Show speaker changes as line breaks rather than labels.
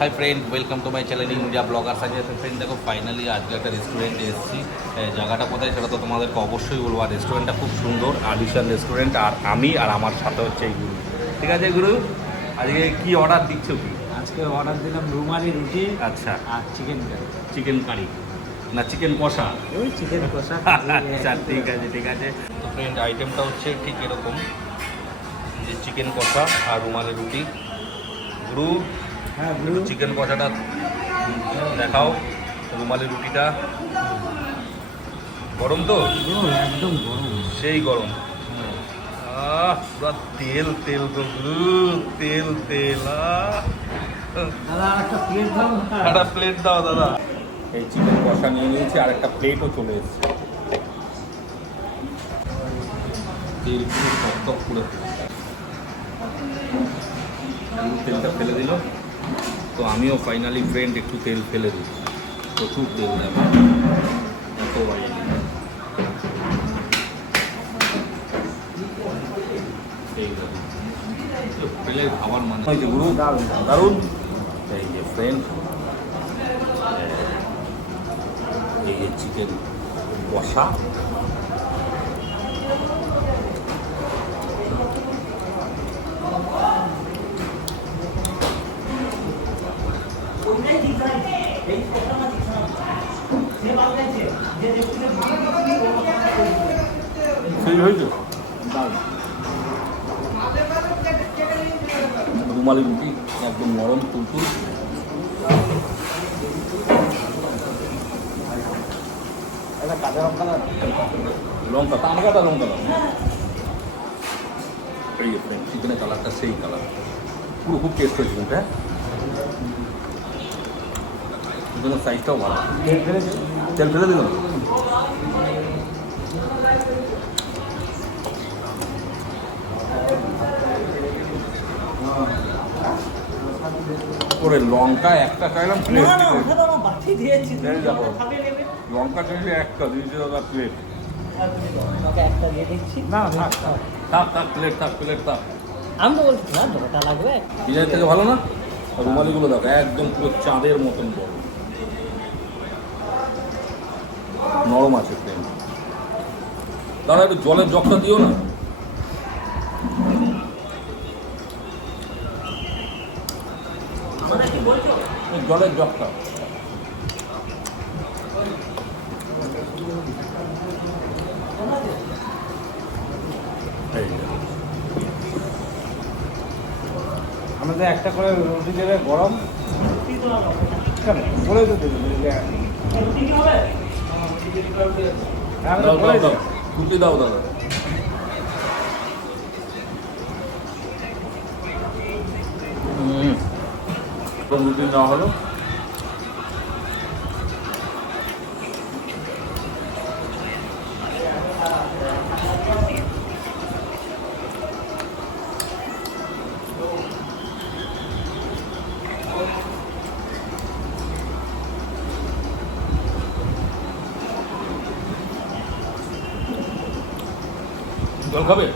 Hi friend welcome to my channel India blogger সাজিয়েছে friend দেখো finally আজকে একটা রেস্টুরেন্টে এসেছি। জায়গাটা কোথায় সেটা তো তোমাদেরকে অবশ্যই বলব। আর রেস্টুরেন্টটা খুব সুন্দর আলিশান রেস্টুরেন্ট আর আমি আর আমার সাথে হচ্ছে এই গুরু। ঠিক আছে গুরু? আজকে কি অর্ডার দিচ্ছ কি?
আজকে অর্ডার দিলাম রুমালি রুটি
আচ্ছা।
আর চিকেন কারি
চিকেন কারি না চিকেন কষা।
ওই চিকেন কষা।
আচ্ছা ঠিক আছে ঠিক আছে। তো ফ্রেন্ড আইটেমটা হচ্ছে ঠিক এরকম। যে চিকেন কষা আর রুমালি রুটি। গুরু
হ্যাঁ ব্লু
চিকেন কষাটা দেখাও রুমালি রুটিটা। গরম তো?
একদম গরম।
সেই গরম। আহ পুরো তেল তেল তেল তেল
একটা প্লেট দাও।
একটা দাদা। এই চিকেন কষা নিয়ে নিয়েছি আর একটা প্লেটও চলে এসেছে। তেল পুরো টক করে তেলটা ফেলে দিল। তো আমিও ফাইনালি ফ্রেন্ড একটু তেল ফেলে দিই। প্রচুর তেল দেবে এত বাজে ফেলে খাবার মানে। হয়েছে গুরু
দারুণ।
দারুণ। এই যে ফ্রেন্ড এই যে চিকেন কষা। সেই হয়েছে? রুমালি রুটি, একদম নরম তুলতুল
লঙ্কা দাও না।
লঙ্কা এই ফ্রেন্ড চিকেনের কালারটা সেই কালার পুরো খুব টেস্ট হয়েছে হ্যাঁ? সাইজটাও ভালো
তেল
তেল ফেলে দিলাম করে লঙ্কা একটা চাইলাম প্লেট লঙ্কা চাইলে একটা দিয়েছে দাদা প্লেট
না থাক থাক।
প্লেট থাক প্লেট থাক
আমি তো বলছি না দুটা লাগবে
বিরিয়ানি থেকে ভালো না রুমালিগুলো দেখো একদম পুরো চাঁদের মতন বড় নরম আছে প্লেন দাদা একটু জলের জগটা দিও না। জলের জগটা
আমাদের একটা করে রুটি দেবে গরম। বলে তো দেবে বুঝলে আমি তো
দাও দাদা। রুটি নেওয়া হলো জল খাবে